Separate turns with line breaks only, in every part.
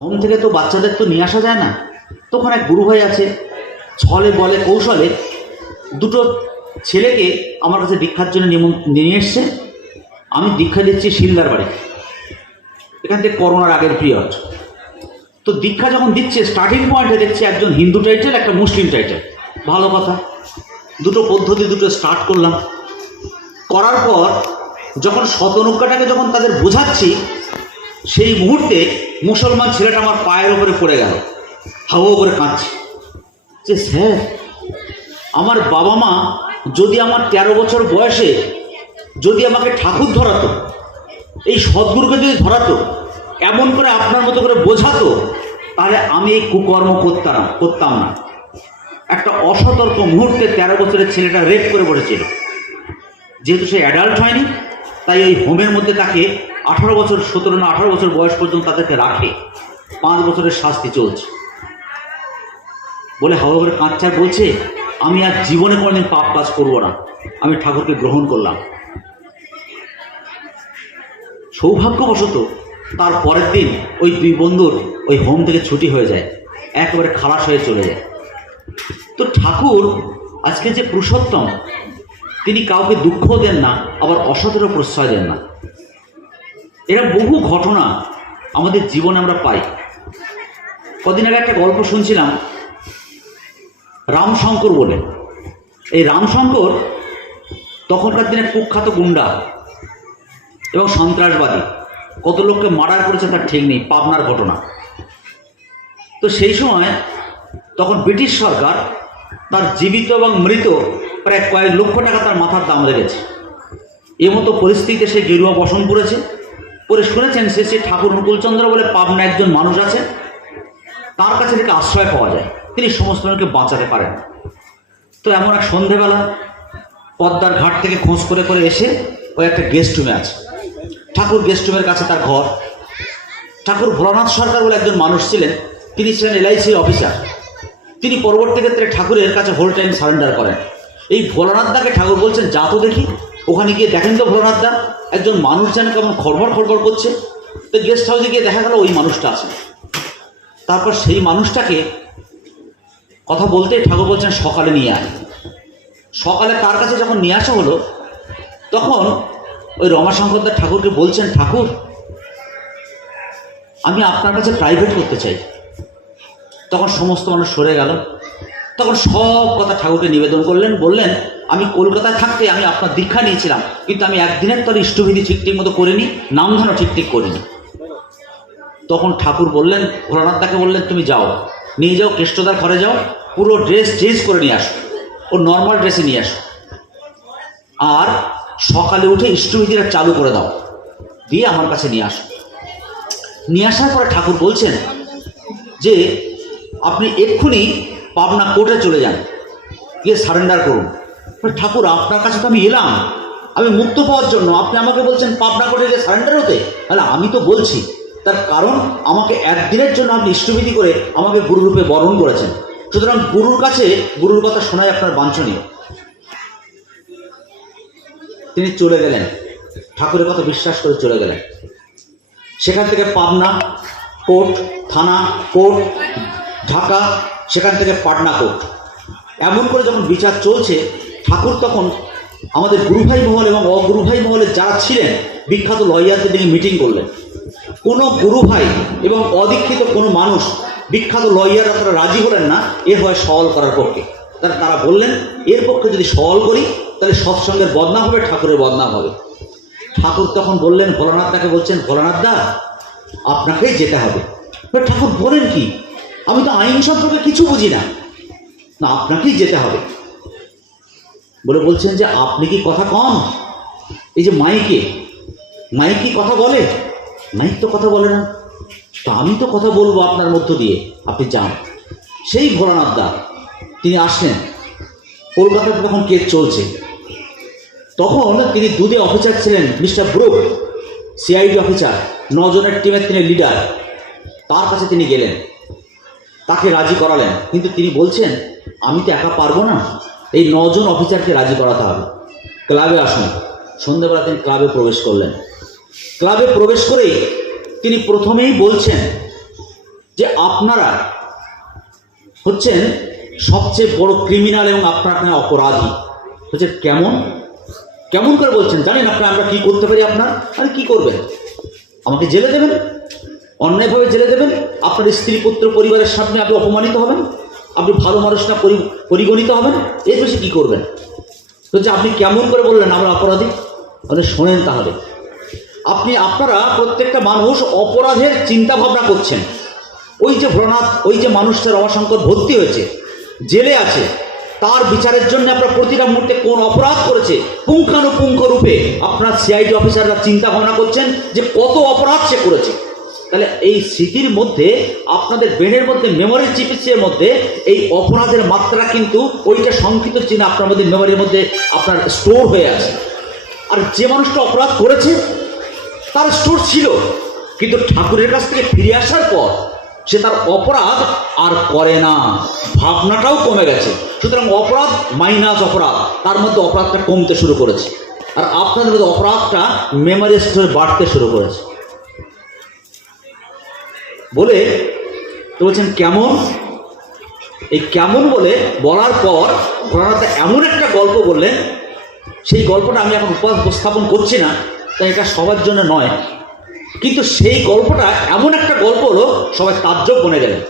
Home থেকে তো বাচ্চাদের তো নিয়ে আসা যায় না। তখন এক গুরু ভাই আছে, ছলে বলে কৌশলে দুটো ছেলেকে আমার কাছে দীক্ষার জন্য নিয়ে এসছে। আমি দীক্ষা দিচ্ছি শিলদার বাড়ি। এখান থেকে করোনার আগের পিরিয়ড তো দীক্ষা যখন দিচ্ছে স্টার্টিং পয়েন্টে দেখছি একজন হিন্দু টাইটেল একটা মুসলিম টাইটেল ভালো কথা। দুটো পদ্ধতি, দুটো স্টার্ট করলাম। করার পর যখন শতনৌকাটাকে যখন তাদের বোঝাচ্ছি সেই মুহূর্তে মুসলমান ছেলেটা আমার পায়ের উপরে পড়ে গেল। হাওয়া করে কাঁদছে। যে স্যার, আমার বাবা মা যদি আমার তেরো বছর বয়সে যদি আমাকে ঠাকুর ধরাতো, এই সদ্গুরুকে যদি ধরাতো, এমন করে আপনার মতো করে বোঝাতো, তাহলে আমি এই কুকর্ম করতাম করতাম না। একটা অসতর্ক মুহূর্তে তেরো বছরের ছেলেটা রেপ করে বসেছিল। যেহেতু সে অ্যাডাল্ট হয়নি, তাই ওই হোমের মধ্যে তাকে আঠারো বছর, সতেরো না আঠারো বছর বয়স পর্যন্ত তাদেরকে রাখে। পাঁচ বছরের শাস্তি চলছে। বলে হাওয়া করে কাঁচার বলছে, আমি আর জীবনে কোনোদিন পাপ কাজ করব না। আমি ঠাকুরকে গ্রহণ করলাম। সৌভাগ্যবশত তার পরের দিন ওই দুই বন্ধুর ওই হোম থেকে ছুটি হয়ে যায়। একেবারে খালাস হয়ে চলে যায়। তো ঠাকুর আজকে যে পুরুষোত্তম, তিনি কাউকে দুঃখ দেন না, আবার অসতেরও প্রশ্রয় দেন না। এরা বহু ঘটনা আমাদের জীবনে আমরা পাই। কদিন আগে একটা গল্প শুনছিলাম, রামশঙ্কর বলে। এই রামশঙ্কর তখনকার দিনে কুখ্যাত গুন্ডা এবং সন্ত্রাসবাদী। কত লোককে মার্ডার করেছে তার ঠিক নেই, পাবনার ঘটনা। তো সেই সময় তখন ব্রিটিশ সরকার তার জীবিত এবং মৃত প্রায় কয়েক লক্ষ টাকা তার মাথার দাম লেগেছে এ মতো পরিস্থিতিতে সে গেরুয়া বসন করেছে পরে শুনেছেন সে সে ঠাকুর অনুকূলচন্দ্র বলে পাবনা একজন মানুষ আছে, তার কাছে থেকে আশ্রয় পাওয়া যায়। তিনি সমস্ত জনকে বাঁচাতে পারেন। তো এমন এক সন্ধেবেলা পদ্মার ঘাট থেকে খোঁজ করে করে এসে ওই একটা গেস্ট রুমে আছে। ঠাকুর গেস্ট রুমের কাছে তার ঘর। ঠাকুর ভোলানাথ সরকার বলে একজন মানুষ ছিলেন, তিনি ছিলেন এলআইসির অফিসার। তিনি পরবর্তী ক্ষেত্রে ঠাকুরের কাছে হোল টাইম সারেন্ডার করেন। এই ভোলানাথ দাকে ঠাকুর বলছেন, যা তো দেখি। ওখানে গিয়ে দেখেন তো ভোলানাথ দা, একজন মানুষ যেন কেমন খড়বড় খড়বড় করছে। তো গেস্ট হাউসে গিয়ে দেখা গেল ওই মানুষটা আছে। তারপর সেই মানুষটাকে কথা বলতে ঠাকুর বলছেন, সকালে নিয়ে আয়। সকালে তার কাছে যখন নিয়ে আসা হলো, তখন ওই রমাশঙ্করদার ঠাকুরকে বলছেন, ঠাকুর, আমি আপনার কাছে প্রাইভেট করতে চাই। তখন সমস্ত মানুষ সরে গেল। তখন সব কথা ঠাকুরকে নিবেদন করলেন, বললেন আমি কলকাতায় থাকতে আমি আপনার দীক্ষা নিয়েছিলাম, কিন্তু আমি একদিনের তোর ঠিক ঠিক মতো করিনি নামধানও ঠিক ঠিক করিনি। তখন ঠাকুর বললেন, ভোলানাথ দাকে বললেন, তুমি যাও, নিয়ে যাও, কেষ্টদার ঘরে যাও, পুরো ড্রেস চেঞ্জ করে নিয়ে আসো, ও নর্মাল ড্রেসে নিয়ে আসো। আর সকালে উঠে ইষ্টবিধিটা চালু করে দাও, দিয়ে আমার কাছে নিয়ে আসো। নিয়ে আসার পরে ঠাকুর বলছেন যে, আপনি এক্ষুনি পাবনা কোর্টে চলে যান, গিয়ে সারেন্ডার করুন। ঠাকুর, আপনার কাছে তো আমি এলাম। আমি মুক্ত পাওয়ার জন্য। আপনি আমাকে বলছেন পাবনা করে গিয়ে সারেন্ডার হতে। তাহলে আমি তো বলছি, তার কারণ আমাকে একদিনের জন্য আপনি ইষ্টবিধি করে আমাকে গুরুরূপে বরণ করেছেন। সুতরাং গুরুর কাছে গুরুর কথা শোনাই আপনার বাঞ্ছনীয়। তিনি চলে গেলেন। ঠাকুরের কথা বিশ্বাস করে চলে গেলেন। সেখান থেকে পাবনা কোর্ট, থানা কোর্ট, ঢাকা, সেখান থেকে পাটনা কোর্ট। এমন করে যখন বিচার চলছে ঠাকুর তখন আমাদের গুরুভাই মহল এবং অগুরুভাই মহলে যারা ছিলেন, বিখ্যাত লয়ারদের নিয়ে মিটিং করলেন। কোনো গুরুভাই এবং অদীক্ষিত কোনো মানুষ, বিখ্যাত লয়াররা তারা রাজি হলেন না, এ হয় সওয়াল করার পক্ষে। তারা তারা বললেন, এর পক্ষে যদি সওয়াল করি, তাহলে সৎসঙ্গের বদনাম হবে, ঠাকুরের বদনাম হবে। ঠাকুর তখন বললেন, ভোলানাথ দাকে বলছেন, ভোলানাথ দা, আপনাকেই যেতে হবে। ঠাকুর বলেন কি? আমি তো আইন সম্পর্কে কিছু বুঝি না। না, আপনাকেই যেতে হবে। বলে বলছেন যে, আপনি কি কথা কম এই যে মাইকে, মাইক কি কথা বলে? মাইক তো কথা বলে না। তা আমি তো কথা বলব আপনার মধ্য দিয়ে, আপনি যান। সেই ভোলানাথ দা, তিনি আসলেন। কলকাতাতে তখন কেস চলছে। তখন তিনি দুধে অফিসার ছিলেন মিস্টার ব্রুক, সিআইডি অফিসার, নজনের টিমের তিনি লিডার। তার কাছে তিনি গেলেন। তাকে রাজি করালেন। কিন্তু তিনি বলছেন, আমি তো একা পারব না। এই নজন অফিসারকে রাজি করাতে হবে। ক্লাবে আসুন। সন্ধ্যেবেলা তিনি ক্লাবে প্রবেশ করলেন। ক্লাবে প্রবেশ করেই তিনি প্রথমেই বলছেন যে আপনারা হচ্ছেন সবচেয়ে বড় ক্রিমিনাল এবং আপনারা অপরাধী। হচ্ছে কেমন? কেমন করে বলছেন? জানেন আপনার, আমরা কি করতে পারি আপনার? আর কি করবেন? আমাকে জেলে দেবেন? অন্যায়ভাবে জেলে দেবেন? আপনার স্ত্রী, পুত্র, পরিবারের সামনে আপনি অপমানিত হবেন? আপনি ভালো মানুষ না পরি- পরিগণিত হবেন? এর বেশি কি করবেন? যে আপনি কেমন করে বললেন আমরা অপরাধী? মানে শোনেন তাহলে। আপনি, আপনারা প্রত্যেকটা মানুষ অপরাধের চিন্তা ভাবনা করছেন। ওই যে ভ্রনাথ ওই যে মানুষটা রমাশঙ্কর ভর্তি হয়েছে, জেলে আছে, তার বিচারের জন্য আপনার প্রতিটা মুহূর্তে কোন অপরাধ করেছে? পুঙ্খানুপুঙ্খ রূপে আপনার সিআইডি অফিসাররা চিন্তা ভাবনা করছেন যে কত অপরাধ সে করেছে। তাহলে এই স্মৃতির মধ্যে, আপনাদের ব্রেনের মধ্যে মেমোরি চিকিৎসার মধ্যে, এই অপরাধের মাত্রা কিন্তু ওইটা সংক্ষিপ্ত চিহ্ন আপনার মধ্যে মেমোরির মধ্যে আপনার স্টোর হয়ে আছে। আর যে মানুষটা অপরাধ করেছে, তার স্টোর ছিল। কিন্তু ঠাকুরের কাছ থেকে ফিরে আসার পর, সে তার অপরাধ আর করে না। ভাবনাটাও কমে গেছে। সুতরাং অপরাধ মাইনাস অপরাধ। তার মধ্যে অপরাধটা কমতে শুরু করেছে। আর আপনাদের মধ্যে অপরাধটা মেমোরি স্টোরে বাড়তে শুরু করেছে। বলে তো বলছেন, কেমন? এই কেমন বলে বলার পর ঘটনাটা এমন একটা গল্প বললেন, সেই গল্পটা আমি এখন উপ- উপস্থাপন করছি না, তাই এটা সবার জন্য নয়। কিন্তু সেই গল্পটা এমন একটা গল্প হলো, সবাই তাজ্জব বনে গেলেন।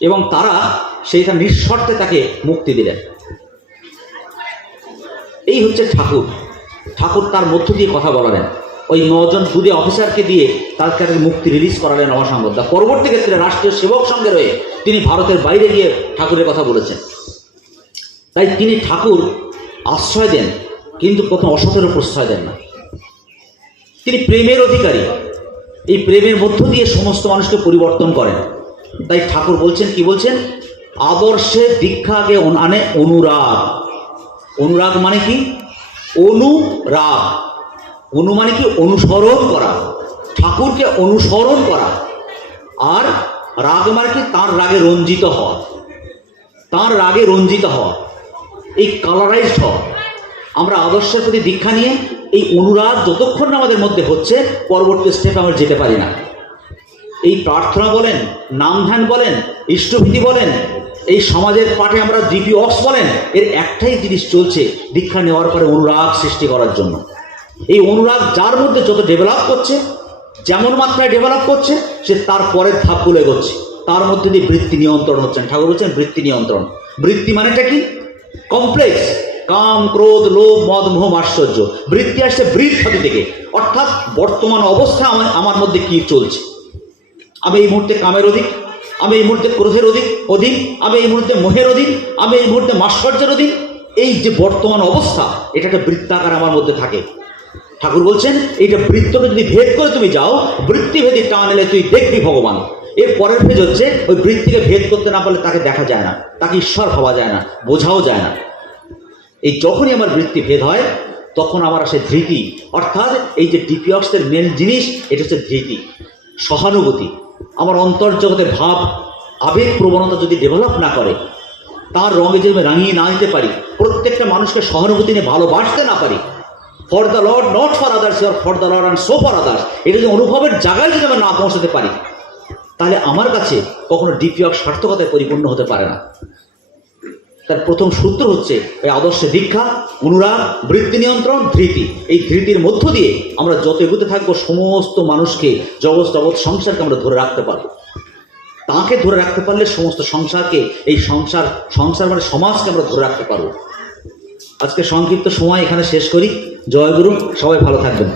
এবং তারা সেইটা নিঃশর্তে তাকে মুক্তি দিলেন। এই হচ্ছে ঠাকুর। ঠাকুর তার মধ্য দিয়ে কথা বলালেন। ওই নজন দুদে অফিসারকে দিয়ে তার কাছে মুক্তি রিলিজ করালেন অমাসংবদ্ধা পরবর্তী ক্ষেত্রে রাষ্ট্রীয় সেবক সঙ্গে রয়ে তিনি ভারতের বাইরে গিয়ে ঠাকুরের কথা বলেছেন। তাই তিনি ঠাকুর আশ্রয় দেন, কিন্তু প্রথম অসতেরও প্রশ্রয় দেন না। তিনি প্রেমের অধিকারী। এই প্রেমের মধ্য দিয়ে সমস্ত মানুষকে পরিবর্তন করেন। তাই ঠাকুর বলছেন, কি বলছেন? আদর্শের দীক্ষা আগে আনে অনুরাগ। অনুরাগ মানে কি? অনুরাগ। অনু মানে কি অনুসরণ করা, ঠাকুরকে অনুসরণ করা, আর রাগ মানে কি তার রাগে রঞ্জিত হওয়া, তার রাগে রঞ্জিত হওয়া, এই কালারাইজড হওয়া। আমরা আদর্শের প্রতি দীক্ষা নিয়ে এই অনুরাগ যতক্ষণ আমাদের মধ্যে হচ্ছে, পরবর্তী স্টেপে আমরা যেতে পারি না। এই প্রার্থনা বলেন, নাম ধ্যান বলেন, ইষ্টভীতি বলেন, এই সমাজের পাঠে আমরা ডিপি অক্স বলেন, এর একটাই জিনিস চলছে দীক্ষা নেওয়ার পরে অনুরাগ সৃষ্টি করার জন্য। এই অনুরাগ যার মধ্যে যত ডেভেলপ করছে, যেমন মাত্রায় ডেভেলপ করছে, সে তার পরের ধাপগুলো এগোচ্ছে। তার মধ্যে দিয়ে বৃত্তি নিয়ন্ত্রণ হচ্ছেন ঠাকুর বলছেন বৃত্তি নিয়ন্ত্রণ। বৃত্তি মানেটা কি? কমপ্লেক্স কাম, ক্রোধ, লোভ, মদ, মোহ আশ্চর্য বৃত্তি আসছে বৃত্তি থেকে। অর্থাৎ বর্তমান অবস্থা আমার আমার মধ্যে কি চলছে? আমি এই মুহূর্তে কামের অধিক আমি এই মুহূর্তে ক্রোধের অধিক অধীন, আমি এই মুহূর্তে মোহের অধীন, আমি এই মুহূর্তে মাশ্চর্যের অধীন। এই যে বর্তমান অবস্থা এটা একটা বৃত্তাকার আমার মধ্যে থাকে। ঠাকুর বলছেন, এইটা বৃত্তকে যদি ভেদ করে তুমি যাও বৃত্তিভেদী টান এলে তুই দেখবি ভগবান। এর পরের ফেজ হচ্ছে, ওই বৃত্তিকে ভেদ করতে না পারলে তাকে দেখা যায় না, তাকে ঈশ্বর ভাবা যায় না, বোঝাও যায় না। এই যখনই আমার বৃত্তি ভেদ হয়, তখন আমার আসে ধৃতি। অর্থাৎ এই যে ডিপিঅক্সের মেন জিনিস, এটা হচ্ছে ধৃতি, সহানুভূতি। আমার অন্তর্জগতের ভাব, আবেগ প্রবণতা যদি ডেভেলপ না করে, তার রঙে যদি আমি রাঙিয়ে না দিতে পারি, প্রত্যেকটা মানুষকে সহানুভূতি নিয়ে ভালোবাসতে না পারি for the Lord not for others your for the Lord and so for others এটা যদি অনুভবের জায়গায় যদি আমরা না পৌঁছাতে পারি, তাহলে আমার কাছে কখনো ডিপিঅক সার্থকতায় পরিপূর্ণ হতে পারে না। তার প্রথম সূত্র হচ্ছে এই আদর্শে দীক্ষা, অনুরাগ, বৃত্তি নিয়ন্ত্রণ, ধৃতি। এই ধৃতির মধ্য দিয়ে আমরা যত এগুতে থাকব, সমস্ত মানুষকে, জগৎ জগৎ সংসারকে আমরা ধরে রাখতে পারব। তাকে ধরে রাখতে পারলে সমস্ত সংসারকে, এই সংসার সংসার মানে সমাজকে আমরা ধরে রাখতে পারব। আজকে সংক্ষিপ্ত সময় এখানে শেষ করি। জয়গুরু সবাই ভালো থাকবেন।